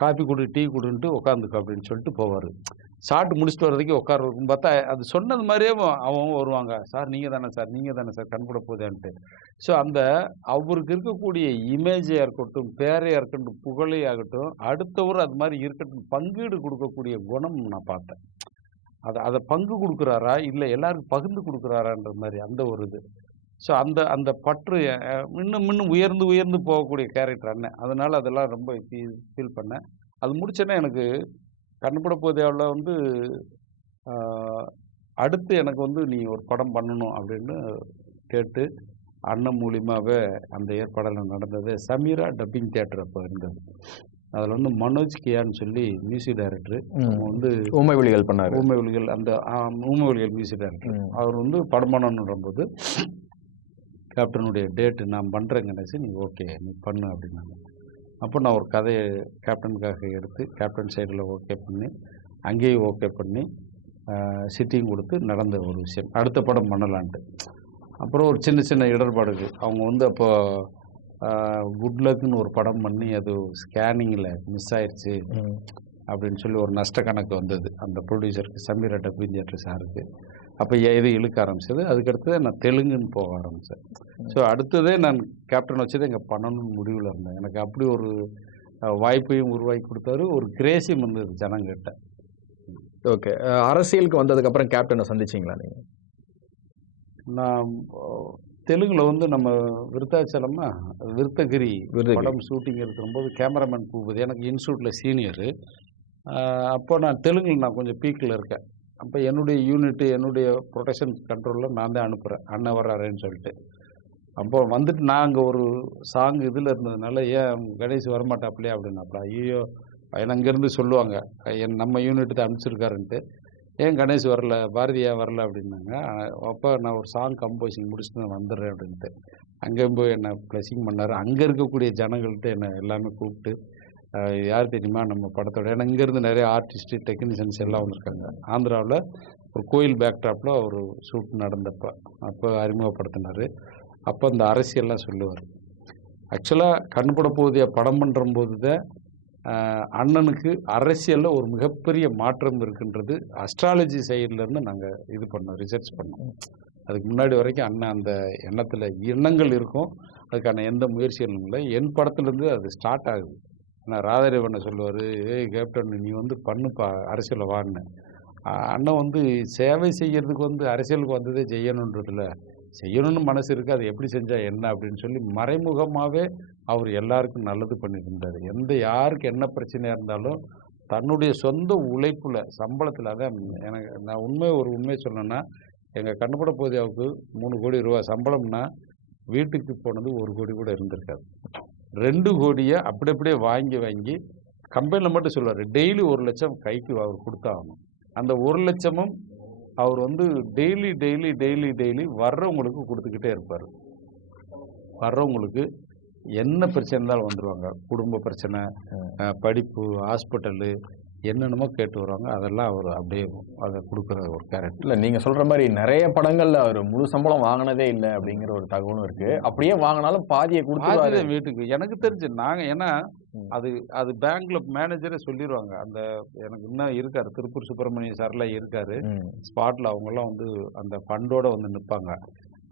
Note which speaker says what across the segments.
Speaker 1: Coffee கொடு tea கொடுன்ட்டு உட்காந்துக்கோ அப்படின்னு சொல்லிட்டு போவார். சாப்பிட்டு முடிச்சுட்டு வர்றதுக்கு உட்காருக்கும் பார்த்தா அது சொன்னது மாதிரியே அவன் அவங்க வருவாங்க. சார் நீங்கள் தானே சார் நீங்கள் தானே சார் கண்கூட போதேன்ட்டு ஸோ அந்த அவருக்கு இருக்கக்கூடிய இமேஜாக இருக்கட்டும் பேரையாக இருக்கட்டும் புகழே ஆகட்டும் அடுத்தவர் அது மாதிரி இருக்கட்டும் பங்கீடு கொடுக்கக்கூடிய குணம் நான் பார்த்தேன். அதை அதை பங்கு கொடுக்குறாரா? இல்லை எல்லாருக்கும் பகிர்ந்து கொடுக்குறாரான்ற மாதிரி அந்த ஒரு இது. ஸோ அந்த அந்த பற்று இன்னும் இன்னும் உயர்ந்து உயர்ந்து போகக்கூடிய கேரக்டர் அண்ணன். அதனால் அதெல்லாம் ரொம்ப ஃபீல் பண்ணேன். அது முடிச்சோன்னே எனக்கு கண்ணுபட போதையாவில் வந்து அடுத்து எனக்கு வந்து நீ ஒரு படம் பண்ணணும் அப்படின்னு கேட்டு அண்ணன் மூலியமாகவே அந்த ஏற்பாடெல்லாம் நடந்தது. சமீரா டப்பிங் தியேட்டர் அப்போ இருந்தது. அதில் வந்து மனோஜ் கியான்னு சொல்லி மியூசிக் டைரக்டர் அவங்க வந்து
Speaker 2: ஊமை விழிகள் பண்ணாரு.
Speaker 1: ஊமை ஒலிகள் அந்த ஊமை ஒலிகள் மியூசிக் டைரக்டர். அவர் வந்து படம் பண்ணணுன்ற போது கேப்டனுடைய டேட்டு நான் பண்ணுறேன் கணேசு நீ ஓகே நீ பண்ணு அப்படின்னாங்க. அப்போ நான் ஒரு கதையை கேப்டனுக்காக எடுத்து கேப்டன் சைடில் ஓகே பண்ணி அங்கேயும் ஓகே பண்ணி சிட்டிங் கொடுத்து நடந்த ஒரு விஷயம். அடுத்த படம் பண்ணலான்ட்டு. அப்புறம் ஒரு சின்ன சின்ன இடர்பாடுகள். அவங்க வந்து அப்போ குட்லக்குன்னு ஒரு படம் பண்ணி அது ஸ்கேனிங்கில் மிஸ் ஆயிடுச்சு. அப்படின்னு சொல்லி ஒரு நஷ்ட கணக்கு வந்தது. அந்த ப்ரொடியூசருக்கு சமீர டப்பிங் தியேட்டர் சாருக்கு. அப்போ இது இழுக்க ஆரம்பிச்சது. அதுக்கடுத்தது நான் தெலுங்குன்னு போக ஆரம்பித்தேன் ஸோ அடுத்ததே நான் கேப்டன் வச்சது எங்கே பண்ணணும்னு முடிவில் இருந்தேன். எனக்கு அப்படி ஒரு வாய்ப்பையும் உருவாக்கி கொடுத்தாரு. ஒரு கிரேசியும் வந்தது ஜனங்கிட்ட
Speaker 2: ஓகே. அரசியலுக்கு வந்ததுக்கு அப்புறம் கேப்டனை சந்திச்சீங்களா நீங்க?
Speaker 1: நான் தெலுங்குல வந்து நம்ம விருத்தாச்சலமா விருத்தகிரி
Speaker 2: விருத்தகிரி.
Speaker 1: படம் ஷூட்டிங் இருக்கும்போது கேமராமேன் பூபதி எனக்கு இன்ஸ்டியூட்டில் சீனியரு. அப்போ நான் தெலுங்குல நான் கொஞ்சம் பீக்கில் இருக்கேன். அப்போ என்னுடைய யூனிட்டு என்னுடைய ப்ரொடெக்ஷன் கண்ட்ரோலில் நான் தான் அனுப்புகிறேன் அண்ணன் வர்றாருன்னு சொல்லிட்டு. அப்போ வந்துட்டு நான் அங்கே ஒரு சாங் இதில் இருந்ததுனால ஏன் கணேஷ் வரமாட்டாப்லையே அப்படின்னாப்பா ஐயோ எனக்கு அங்கேருந்து சொல்லுவாங்க. என் நம்ம யூனிட்டு தான் அனுப்பிச்சிருக்காருன்ட்டு. ஏன் கணேஷ் வரல பாரதி ஏன் வரல அப்படின்னாங்க. அப்போ நான் ஒரு சாங் கம்போசிங் முடிச்சுட்டு நான் வந்துடுறேன் அப்படின்ட்டு. அங்கே போய் என்னை ப்ளஸிங் பண்ணார். அங்கே இருக்கக்கூடிய ஜனங்கள்கிட்ட என்னை எல்லாமே கூப்பிட்டு யார் தெரியுமா? நம்ம படத்தோட ஏன்னா இங்கேருந்து நிறைய ஆர்டிஸ்ட்டு டெக்னீஷியன்ஸ் எல்லாம் வந்திருக்காங்க. ஆந்திராவில் ஒரு கோயில் பேக்ட்ராப்பில் ஒரு ஷூட் நடந்தப்போ அப்போ அறிமுகப்படுத்தினார். அப்போ அந்த அரசியல்லாம் சொல்லுவார். ஆக்சுவலாக கண்பட போதிய படம் பண்ணுறம்போது தான் அண்ணனுக்கு அரசியலில் ஒரு மிகப்பெரிய மாற்றம் இருக்குன்றது அஸ்ட்ராலஜி சைட்லேருந்து நாங்கள் இது பண்ணோம் ரிசர்ச் பண்ணோம். அதுக்கு முன்னாடி வரைக்கும் அண்ணன் அந்த எண்ணத்தில் எண்ணங்கள் இருக்கும். அதுக்கான எந்த முயற்சிகளும் இல்லை. என் படத்துலேருந்து அது ஸ்டார்ட் ஆகுது. ஆனால் ராதாரேவண்ணை சொல்லுவார் ஏய் கேப்டன் நீ வந்து பண்ணுப்பா அரசியலில் வான்னு. அண்ணன் வந்து சேவை செய்கிறதுக்கு வந்து அரசியலுக்கு வந்ததே செய்யணுன்றதுல செய்யணும்னு மனசு இருக்குது அது எப்படி செஞ்சால் என்ன அப்படின்னு சொல்லி மறைமுகமாகவே அவர் எல்லாருக்கும் நல்லது பண்ணியிருந்தார். எந்த யாருக்கு என்ன பிரச்சனையாக இருந்தாலும் தன்னுடைய சொந்த உழைப்பில் சம்பளத்தில் அதான் எனக்கு நான் உண்மை ஒரு உண்மை சொன்னேன்னா எங்கள் கண்ணுப்பட போதியாவுக்கு மூணு கோடி ரூபா சம்பளம்னா வீட்டுக்கு போனது ஒரு கோடி கூட இருந்திருக்காது. ரெண்டு கோடியை அப்படி அப்படியே வாங்கி வாங்கி கம்பெனியில் மட்டும் சொல்லுவார் டெய்லி ஒரு லட்சம் கைக்கு அவர் கொடுத்தாகணும். அந்த ஒரு லட்சமும் அவர் வந்து டெய்லி டெய்லி டெய்லி டெய்லி வர்றவங்களுக்கு கொடுத்துக்கிட்டே இருப்பார். வர்றவங்களுக்கு என்ன பிரச்சனை இருந்தாலும் வந்துடுவாங்க குடும்ப பிரச்சனை படிப்பு ஹாஸ்பிட்டலு என்னென்னமோ கேட்டு வருவாங்க அதெல்லாம் அவர் அப்படியே அதை கொடுக்குற ஒரு கேரக்டர்
Speaker 2: இல்ல நீங்க சொல்ற மாதிரி நிறைய படங்கள்ல அவர் முழு சம்பளம் வாங்கினதே இல்லை அப்படிங்கிற ஒரு தகவலும் இருக்கு. அப்படியே வாங்கினாலும் பாதியை
Speaker 1: ஆதித வீட்டுக்கு. எனக்கு தெரிஞ்சு நாங்க ஏன்னா. அது அது பேங்க்ல மேனேஜரே சொல்லிடுவாங்க அந்த எனக்கு இன்னும் இருக்காரு. திருப்பூர் சுப்பிரமணியம் சார்லாம் இருக்காரு. ஸ்பாட்ல அவங்கெல்லாம் வந்து அந்த ஃபண்டோட வந்து நிற்பாங்க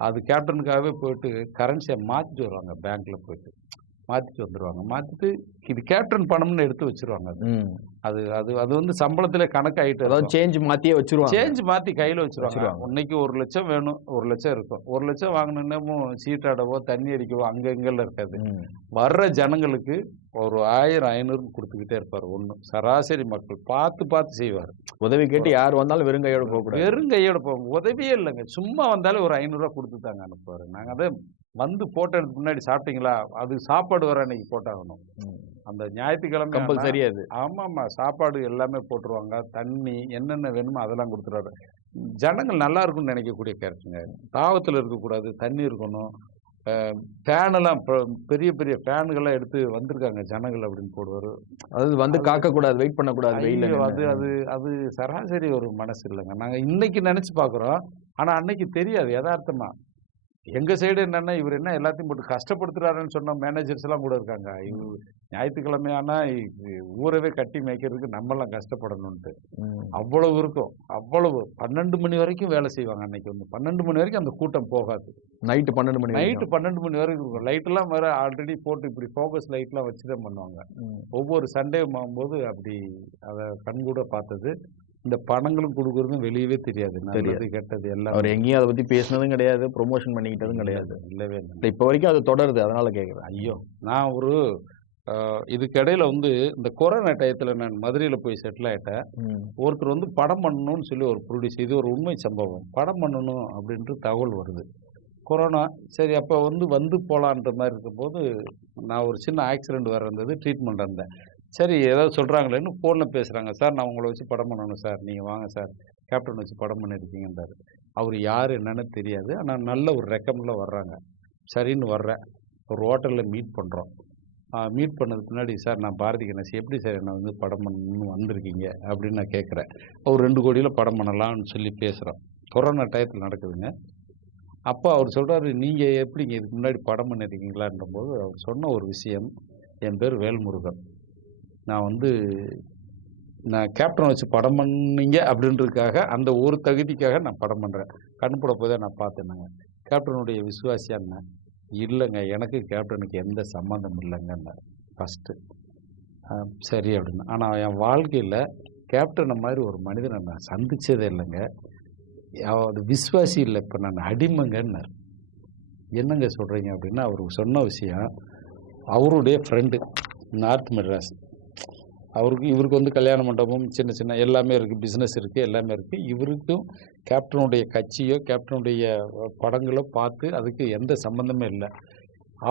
Speaker 1: அது கேப்டனுக்காகவே போயிட்டு கரன்சியை மாற்றிட்டு வருவாங்க பேங்க்ல போயிட்டு. மாற்றிட்டு வந்துடுவாங்க மாற்றிட்டு இது கேப்டன் பணம்னு எடுத்து வச்சிருவாங்க அது. அது அது அது வந்து சம்பளத்துல கணக்காயிட்டு
Speaker 2: அதாவது சேஞ்ச் மாத்தியே வச்சிருவாங்க.
Speaker 1: சேஞ்ச் மாத்தி கையில வச்சிருவாங்க. இன்னைக்கு ஒரு லட்சம் வேணும் ஒரு லட்சம் இருக்கும். ஒரு லட்சம் வாங்கினோம் சீட்டாடவோ தண்ணி அடிக்கவோ அங்க இங்கெல்லாம் இருக்காது. வர்ற ஜனங்களுக்கு ஒரு ஆயிரம் ஐநூறு கொடுத்துக்கிட்டே இருப்பார். ஒண்ணு. சராசரி மக்கள் பார்த்து பார்த்து செய்வார்.
Speaker 2: உதவி கேட்டு யார் வந்தாலும் வெறும் கையோட போக கூடாது.
Speaker 1: வெறும் கையோட போவோம் உதவியே இல்லைங்க. சும்மா வந்தாலும் ஒரு ஐநூறுரூவா கொடுத்து தாங்க அனுப்புவார். நாங்க அதை வந்து போட்டோ எடுத்து முன்னாடி சாப்பிட்டீங்களா? அது சாப்பாடு வர அன்னைக்கு போட்டாகணும். அந்த ஞாயிற்றுக்கிழமை
Speaker 2: கம்பல்சரி அது.
Speaker 1: ஆமாம்மா. சாப்பாடு எல்லாமே போட்டுருவாங்க. தண்ணி என்னென்ன வேணுமோ அதெல்லாம் கொடுத்துருவாரு. ஜனங்கள் நல்லா இருக்கும்னு நினைக்கக்கூடிய கேரக்டருங்க. தாவத்தில் இருக்கக்கூடாது. தண்ணி இருக்கணும். ஃபேனெல்லாம் பெரிய பெரிய ஃபேனுகள்லாம் எடுத்து வந்திருக்காங்க ஜனங்கள் அப்படின்னு போடுவார்.
Speaker 2: அதாவது வந்து காக்க கூடாது வெயிட் பண்ண கூடாது வெயில
Speaker 1: அது அது அது சராசரி ஒரு மனசு இல்லைங்க. நாங்கள் இன்னைக்கு நினச்சி பார்க்குறோம். ஆனால் அன்னைக்கு தெரியாது யதார்த்தமா. எங்கள் சைடு என்னென்னா இவர் என்ன எல்லாத்தையும் போட்டு கஷ்டப்படுத்துறாருன்னு சொன்ன மேனேஜர்ஸ் எல்லாம் கூட இருக்காங்க. இவர் ஞாயிற்றுக்கிழமை ஆனால் ஊரவே கட்டி மேய்க்கிறதுக்கு நம்மெல்லாம் கஷ்டப்படணுன்ட்டு
Speaker 2: ம்.
Speaker 1: அவ்வளவு இருக்கும். அவ்வளவு. பன்னெண்டு மணி வரைக்கும் வேலை செய்வாங்க அன்னைக்கு வந்து. பன்னெண்டு மணி வரைக்கும் அந்த கூட்டம் போகாது.
Speaker 2: நைட்டு பன்னெண்டு மணி
Speaker 1: நைட்டு. பன்னெண்டு மணி வரைக்கும் இருக்கும். லைட்டெல்லாம் வேற ஆல்ரெடி போட்டு இப்படி ஃபோக்கஸ் லைட்லாம் வச்சு தான் பண்ணுவாங்க. ஒவ்வொரு சண்டே போது அப்படி அதை கண்கூட பார்த்தது. இந்த பணங்களும் கொடுக்குறதும் வெளியவே தெரியாது. நல்லது கெட்டது எல்லாம்
Speaker 2: அவர் எங்கேயும் அதை பத்தி பேசினதும் கிடையாது ப்ரொமோஷன் பண்ணிக்கிட்டதும் கிடையாது.
Speaker 1: இல்லவே இல்லை.
Speaker 2: இப்ப வரைக்கும் அது தொடருது அதனால கேக்குறேன்.
Speaker 1: ஐயோ நான் ஒரு இதுக்கிடையில வந்து இந்த கொரோனா டயத்தில் நான் மதுரையில் போய் செட்டில் ஆயிட்டேன்.
Speaker 2: ம்.
Speaker 1: ஒருத்தர் வந்து படம் பண்ணணும்னு சொல்லி ஒரு ப்ரொடியூஸ் இது ஒரு உண்மை சம்பவம். படம் பண்ணணும் அப்படின்ட்டு தகவல் வருது. கொரோனா சரி அப்போ வந்து வந்து போகலான்ற மாதிரி இருக்கும்போது நான் ஒரு சின்ன ஆக்சிடெண்ட் வேறு இருந்தது ட்ரீட்மெண்ட் இருந்தேன். சரி ஏதாவது சொல்கிறாங்களேன்னு ஃபோனில் பேசுகிறாங்க சார் நான் உங்களை வச்சு படம் பண்ணணும் சார். நீங்கள் வாங்க சார். கேப்டன் வச்சு படம் பண்ணியிருக்கீங்கன்றார் அவர் யார் என்னன்னு தெரியாது. ஆனால் நல்ல ஒரு ரெக்கமெண்டில் வர்றாங்க. சரின்னு வர்றேன். ஒரு ஹோட்டலில் மீட் பண்ணுறோம் மீட் பண்ணதுக்கு முன்னாடி சார் நான் பாரதி கணேஷ். எப்படி சார் என்னை வந்து படம் பண்ணணும்னு வந்திருக்கீங்க? அப்படின்னு நான் கேட்குறேன். அவர் ரெண்டு கோடியில் படம் பண்ணலாம்னு சொல்லி பேசுகிறோம் கொரோனா டயத்தில் நடக்குதுங்க. அப்போ அவர் சொல்கிறாரு நீங்கள் எப்படிங்க இதுக்கு முன்னாடி படம் பண்ணியிருக்கீங்களான்ற போது அவர் சொன்ன ஒரு விஷயம் என் பேர் வேல்முருகன். நான் வந்து நான் கேப்டன் வச்சு படம் பண்ணீங்க அப்படின்றதுக்காக அந்த ஒரு தகுதிக்காக நான் படம் பண்ணுறேன் கண் போய் தான் நான் பார்த்தேனுங்க கேப்டனுடைய விசுவாசியான்னு இல்லைங்க எனக்கு கேப்டனுக்கு எந்த சம்மந்தம் இல்லைங்கன்னார் ஃபஸ்ட்டு சரி அப்படின்னு. ஆனால் என் வாழ்க்கையில் கேப்டனை மாதிரி ஒரு மனிதனை நான் சந்தித்ததே இல்லைங்க. அது விசுவாசி இல்லை இப்போ நான் அடிமைங்கன்னார் என்னங்க சொல்கிறீங்க அப்படின்னா அவர் சொன்ன விஷயம் அவருடைய ஃப்ரெண்டு நார்த் மெட்ராஸ் அவருக்கு இவருக்கு வந்து கல்யாண மண்டபம் சின்ன சின்ன எல்லாமே இருக்குது பிஸ்னஸ் இருக்குது எல்லாமே இருக்குது இவருக்கும் கேப்டனுடைய கட்சியோ கேப்டனுடைய படங்களோ பார்த்து அதுக்கு எந்த சம்மந்தமே இல்லை.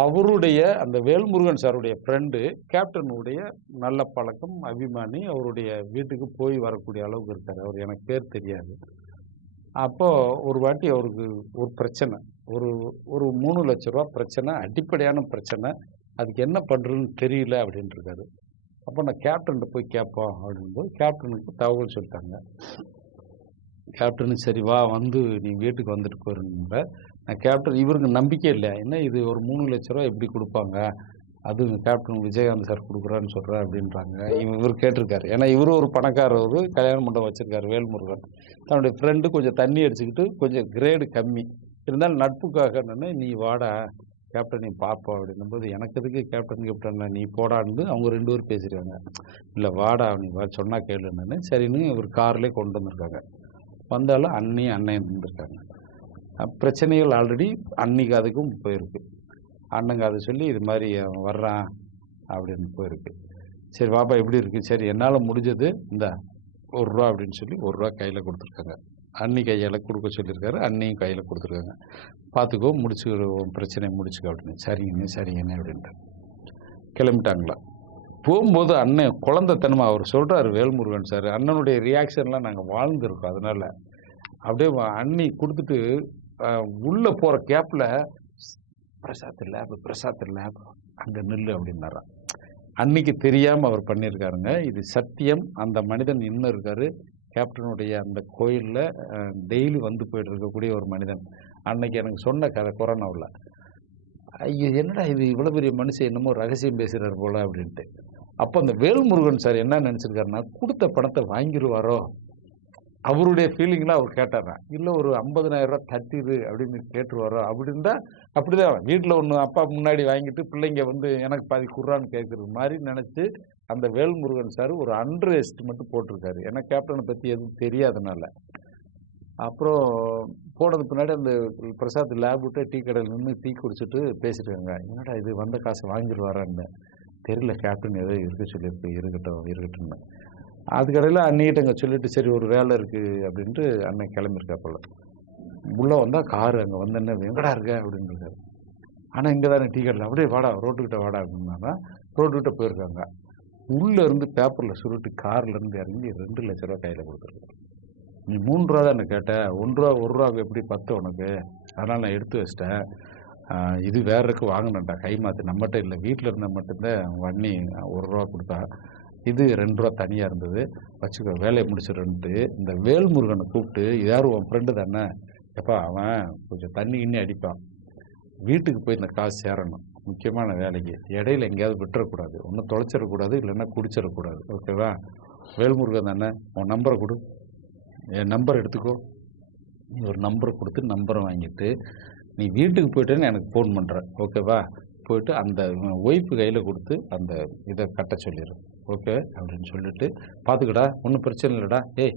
Speaker 1: அவருடைய அந்த வேல்முருகன் சாருடைய ஃப்ரெண்டு கேப்டனுடைய நல்ல பழக்கம் அபிமானி அவருடைய வீட்டுக்கு போய் வரக்கூடிய அளவுக்கு இருக்கார். அவர் எனக்கு பேர் தெரியாது. அப்போது ஒரு வாட்டி அவருக்கு ஒரு பிரச்சனை ஒரு ஒரு மூணு லட்ச ரூபா பிரச்சனை அடிப்படையான பிரச்சனை அதுக்கு என்ன பண்ணுறதுன்னு தெரியல அப்படின்ட்டு இருக்காரு. அப்போ நான் கேப்டன்கிட்ட போய் கேட்போம் அப்படின்போது கேப்டனுக்கு தகவல் சொல்லிட்டாங்க. கேப்டனு சரி வா வந்து நீ வீட்டுக்கு வந்துட்டு போயிருந்த நான் கேப்டன் இவருக்கு நம்பிக்கை இல்லை. என்ன இது ஒரு மூணு லட்ச ரூபா எப்படி கொடுப்பாங்க? அது கேப்டன் விஜயகாந்த் சார் கொடுக்குறான்னு சொல்கிறேன் அப்படின்றாங்க. இவர் கேட்டிருக்காரு. ஏன்னா இவரும் ஒரு பணக்காரர் கல்யாண மண்டபம் வச்சுருக்காரு வேல்முருகன். தன்னுடைய ஃப்ரெண்டு கொஞ்சம் தண்ணி அடிச்சுக்கிட்டு கொஞ்சம் கிரேடு கம்மி. இருந்தாலும் நட்புக்காக என்னென்னா நீ வாடா. கேப்டன் நீ பார்ப்போம் அப்படின்னும்போது எனக்கு எதுக்கு கேப்டன் கேப்டன் நீ போடான்னு அவங்க ரெண்டு பேரும் பேசிடுவாங்க. இல்லை வாடா நீ வா சொன்னால் கேளுன்னு சரின்னு இவர் கார்லேயே கொண்டு வந்திருக்காங்க. வந்தாலும் அண்ணி அண்ணன் இருந்திருக்காங்க. பிரச்சனைகள் ஆல்ரெடி அன்னைக்கு அதுக்கும் போயிருக்கு. அண்ணங்க அதை சொல்லி இது மாதிரி அவன் வர்றான் அப்படின்னு போயிருக்கு. சரி பாப்பா எப்படி இருக்கு? சரி என்னால் முடிஞ்சது இந்த ஒரு ரூபா அப்படின்னு சொல்லி ஒரு ரூபா கையில் கொடுத்துருக்காங்க. அண்ணி கையால் கொடுக்க சொல்லியிருக்காரு அண்ணியும் கையில் கொடுத்துருக்காங்க. பார்த்துக்கோ முடிச்சு பிரச்சனை பிரச்சனையை முடிச்சுக்கோ அப்படின்னு. சரிங்கண்ணே சரிங்கண்ணே அப்படின்ட்டு. கிளம்பிட்டாங்களா. போகும்போது அண்ணன் குழந்தைத்தனமாக அவர் சொல்கிறாரு வேல்முருகன் சார் அண்ணனுடைய ரியாக்ஷன்லாம் நாங்கள் வாழ்ந்துருக்கோம் அதனால். அப்படியே அண்ணி கொடுத்துட்டு உள்ளே போகிற கேப்பில் பிரசாத் லேப் பிரசாத் லேப் அங்கே நில்லு அப்படின்னாரான் அன்னைக்கு தெரியாமல் அவர் பண்ணியிருக்காருங்க இது சத்தியம். அந்த மனிதன் இன்னும் இருக்காரு. கேப்டனுடைய அந்த கோயிலில் டெய்லி வந்து போயிட்டு இருக்கக்கூடிய ஒரு மனிதன். அன்னைக்கு எனக்கு சொன்ன கதை கொரோனாவில் ஐயோ என்னடா இது? இவ்வளோ பெரிய மனுஷன் என்னமோ ரகசியம் பேசுகிறார் போல அப்படின்ட்டு. அப்போ அந்த வேல்முருகன் சார் என்ன நினச்சிருக்காருன்னா கொடுத்த பணத்தை வாங்கிடுவாரோ அவருடைய ஃபீலிங்லாம் அவர் கேட்டாராம் இல்லை ஒரு 50000 ரூபா தட்டிடு அப்படின்னு கேட்டுருவாரோ? அப்படி தான் அப்படிதான். வீட்டில் ஒன்று அப்பா முன்னாடி வாங்கிட்டு பிள்ளைங்க வந்து எனக்கு பாதி குர்றான்னு கேட்குறது மாதிரி நினச்சி அந்த வேல்முருகன் சார் ஒரு அண்டர் எஸ்டிமேட் போட்டிருக்காரு. ஏன்னா கேப்டனை பற்றி எதுவும் தெரியாதனால. அப்புறம் போனது பின்னாடி அந்த பிரசாத் லேப் விட்டு டீ கடையில் நின்று டீ குடிச்சிட்டு பேசிட்டு இருக்காங்க என்னடா இது? வந்த காசை வாங்கிடுவாரான்னு தெரியல கேப்டன் ஏதோ இருக்க சொல்லியிருக்கு. இருக்கட்டும் இருக்கட்டும்னு. அதுக்கடையில் அன்னிக்கிட்டங்க சொல்லிட்டு சரி ஒரு வேலை இருக்குது அப்படின்ட்டு அண்ணன் கிளம்பியிருக்கா போல. உள்ளே வந்தால் காரு அங்கே வந்து எங்கடா இருக்க? அப்படின்னு இருக்காரு ஆனால் இங்கே தானே டீ கடையில். அப்படியே வாடா ரோட்டுக்கிட்ட வாடா அப்படின்னா ரோட்டுக்கிட்ட போயிருக்காங்க. உள்ளே இருந்து பேப்பரில் சுருட்டு கார்லேருந்து இறங்கி ரெண்டு லட்ச ரூபா கையில் கொடுத்துருக்கேன். நீ மூணு ரூபா தானே கேட்டேன் ஒன்று ரூபா ஒரு ரூபா எப்படி பத்து உனக்கு? அதனால் நான் எடுத்து வச்சிட்டேன். இது வேற இருக்கு வாங்கினேன்டா கை மாற்று நம்மகிட்ட இல்லை வீட்டில் இருந்த மட்டும்தான் வண்ணி ஒரு ரூபா கொடுத்தா. இது ரெண்டு ரூபா தனியாக இருந்தது. வச்சுக்கோ வேலையை முடிச்சிடன்ட்டு இந்த வேல்முருகனை கூப்பிட்டு யாரும் உன் ஃப்ரெண்டு தானே? எப்பா அவன் கொஞ்சம் தண்ணி கிண்ணி அடிப்பான். வீட்டுக்கு போய் இந்த காசு சேரணும். முக்கியமான வேலைக்கு இடையில எங்கேயாவது விட்டுறக்கூடாது. ஒன்றும் தொலைச்சிடக்கூடாது இல்லைன்னா குடிச்சிடக்கூடாது ஓகேவா வேல்முருகன் தானே உன் நம்பரை கொடு. என் நம்பர் எடுத்துக்கோ. நீ ஒரு நம்பரை கொடுத்து நம்பரை வாங்கிட்டு நீ வீட்டுக்கு போயிட்டேன்னு எனக்கு ஃபோன் பண்ணுற ஓகேவா போயிட்டு அந்த ஒய்ஃபு கையில் கொடுத்து அந்த இதை கட்ட சொல்லிடு ஓகே அப்படின்னு சொல்லிட்டு பார்த்துக்கடா ஒன்றும் பிரச்சனை இல்லைடா. ஏய்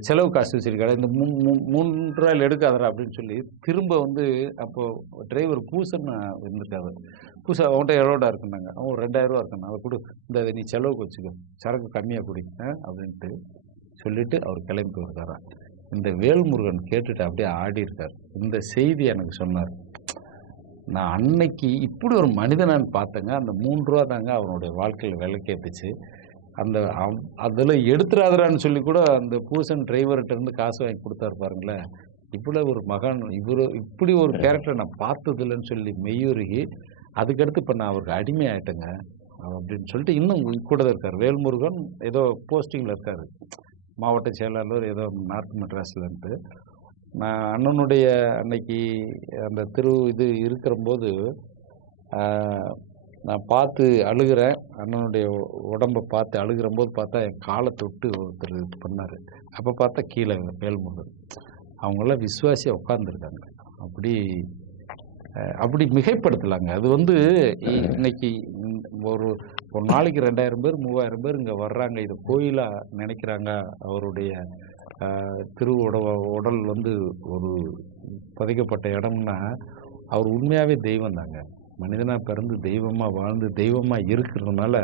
Speaker 1: செலவு காசு வச்சிருக்காடா இந்த மூ மூன்று ரூபாயில் எடுக்காதடா அப்படின்னு சொல்லி திரும்ப வந்து அப்போது டிரைவர் பூசன்னு இருந்திருக்காரு. பூசா அவன்கிட்ட எவ்வளோடா இருக்குன்னாங்க. அவன் ஒரு ரெண்டாயிரம் ரூபா இருக்குண்ணா அதை கொடு. இந்த நீ செலவுக்கு வச்சுக்கோ. சரக்கு கம்மியாக குடி. அப்படின்ட்டு சொல்லிவிட்டு அவர் கிளம்பி போயிருக்காரா இந்த வேல்முருகன் கேட்டுட்டு அப்படியே ஆடி இருக்கார். இந்த செய்தி எனக்கு சொன்னார். நான் அன்னைக்கு இப்படி ஒரு மனிதனான்னு பார்த்தேங்க. அந்த மூன்று ரூபா தாங்க அவனுடைய வாழ்க்கையில் விலைக்கேத்துச்சு. அந்த அதில் எடுத்துறாதரான்னு சொல்லி கூட அந்த பூசன் டிரைவர்கிட்ட இருந்து காசு வாங்கி கொடுத்தாரு பாருங்களேன். இப்படி ஒரு மகன் இவரு இப்படி ஒரு கேரக்டரை நான் பார்த்தது இல்லைன்னு சொல்லி மெய்யுருகி அதுக்கடுத்து இப்போ நான் அவருக்கு அடிமை ஆயிட்டேங்க அப்படின்னு சொல்லிட்டு இன்னும் கூட தான் இருக்கார். வேல்முருகன் ஏதோ போஸ்டிங்கில் இருக்கார். மாவட்ட செயலாளர் ஏதோ நார்த் மெட்ராஸ்லன்ட்டு. நான் அண்ணனுடைய அன்னைக்கு அந்த திரு இது இருக்கிறம்போது ஆஹ், நான் பார்த்து அழுகிறேன். அண்ணனுடைய உடம்பை பார்த்து அழுகிற போது பார்த்தா என் காலை தொட்டு ஒருத்தர் இது பண்ணார். அப்போ பார்த்தா கீழே வேல்முருகன் அவங்களாம் விசுவாசியாக உட்காந்துருக்காங்க அப்படி அப்படி மிகைப்படுத்தலாங்க. அது வந்து இன்னைக்கு ஒரு ஒரு நாளைக்கு ரெண்டாயிரம் பேர் மூவாயிரம் பேர் இங்கே வர்றாங்க. இதை கோயிலாக நினைக்கிறாங்க. அவருடைய திருவோட திரு உடல் வந்து ஒரு புதைக்கப்பட்ட இடம்னா அவர் உண்மையாகவே தெய்வம் தாங்க மனிதனாக பிறந்து தெய்வமாக வாழ்ந்து தெய்வமாக இருக்கிறதுனால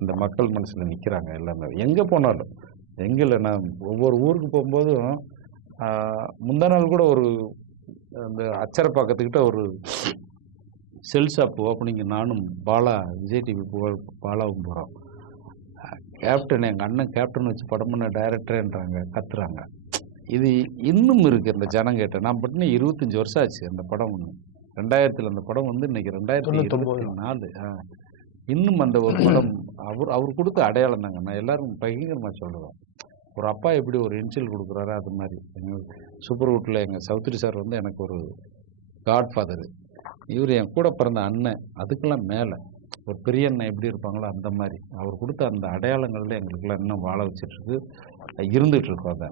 Speaker 1: இந்த மக்கள் மனசில் நிற்கிறாங்க எல்லாமே. எங்கே போனாலும் எங்கே நான் ஒவ்வொரு ஊருக்கு போகும்போதும் முந்தா நாள் கூட ஒரு அந்த அச்சரப்பாக்கத்துக்கிட்ட ஒரு செல் ஷாப் ஓப்பனிங் நானும் பாலா விஜய் டிவி புகழ் பாலாவும் போகிறோம் கேப்டன் எங்கள் அண்ணன் கேப்டன் வச்சு படம் பண்ண டைரக்டர்ன்றாங்க கத்துறாங்க. இது இன்னும் இருக்குது இந்த ஜனங்கிட்ட நான் பட்டினி இருபத்தஞ்சி வருஷம் ஆச்சு அந்த படம் ஒன்று ரெண்டாயிரத்தில் அந்த படம் வந்து இன்னைக்கு ரெண்டாயிரத்தி நாலு. இன்னும் அந்த ஒரு படம் அவர் அவர் கொடுத்த அடையாளம் தாங்க. நான் எல்லாரும் பயங்கரமாக சொல்லுவேன். ஒரு அப்பா எப்படி ஒரு இன்சியல் கொடுக்குறாரோ அது மாதிரி. எங்கள் சூப்பர் வீட்டில் எங்கள் சௌத்ரி சார் வந்து எனக்கு ஒரு காட் ஃபாதர் இவர் என் கூட பிறந்த அண்ணன். அதுக்கெல்லாம் மேலே. ஒரு பெரிய அண்ணன் எப்படி இருப்பாங்களோ அந்த மாதிரி. அவர் கொடுத்த அந்த அடையாளங்கள்ல எங்களுக்கெல்லாம் இன்னும் வாழ வச்சிட்ருக்கு இருந்துகிட்டு இருக்கோம் அதை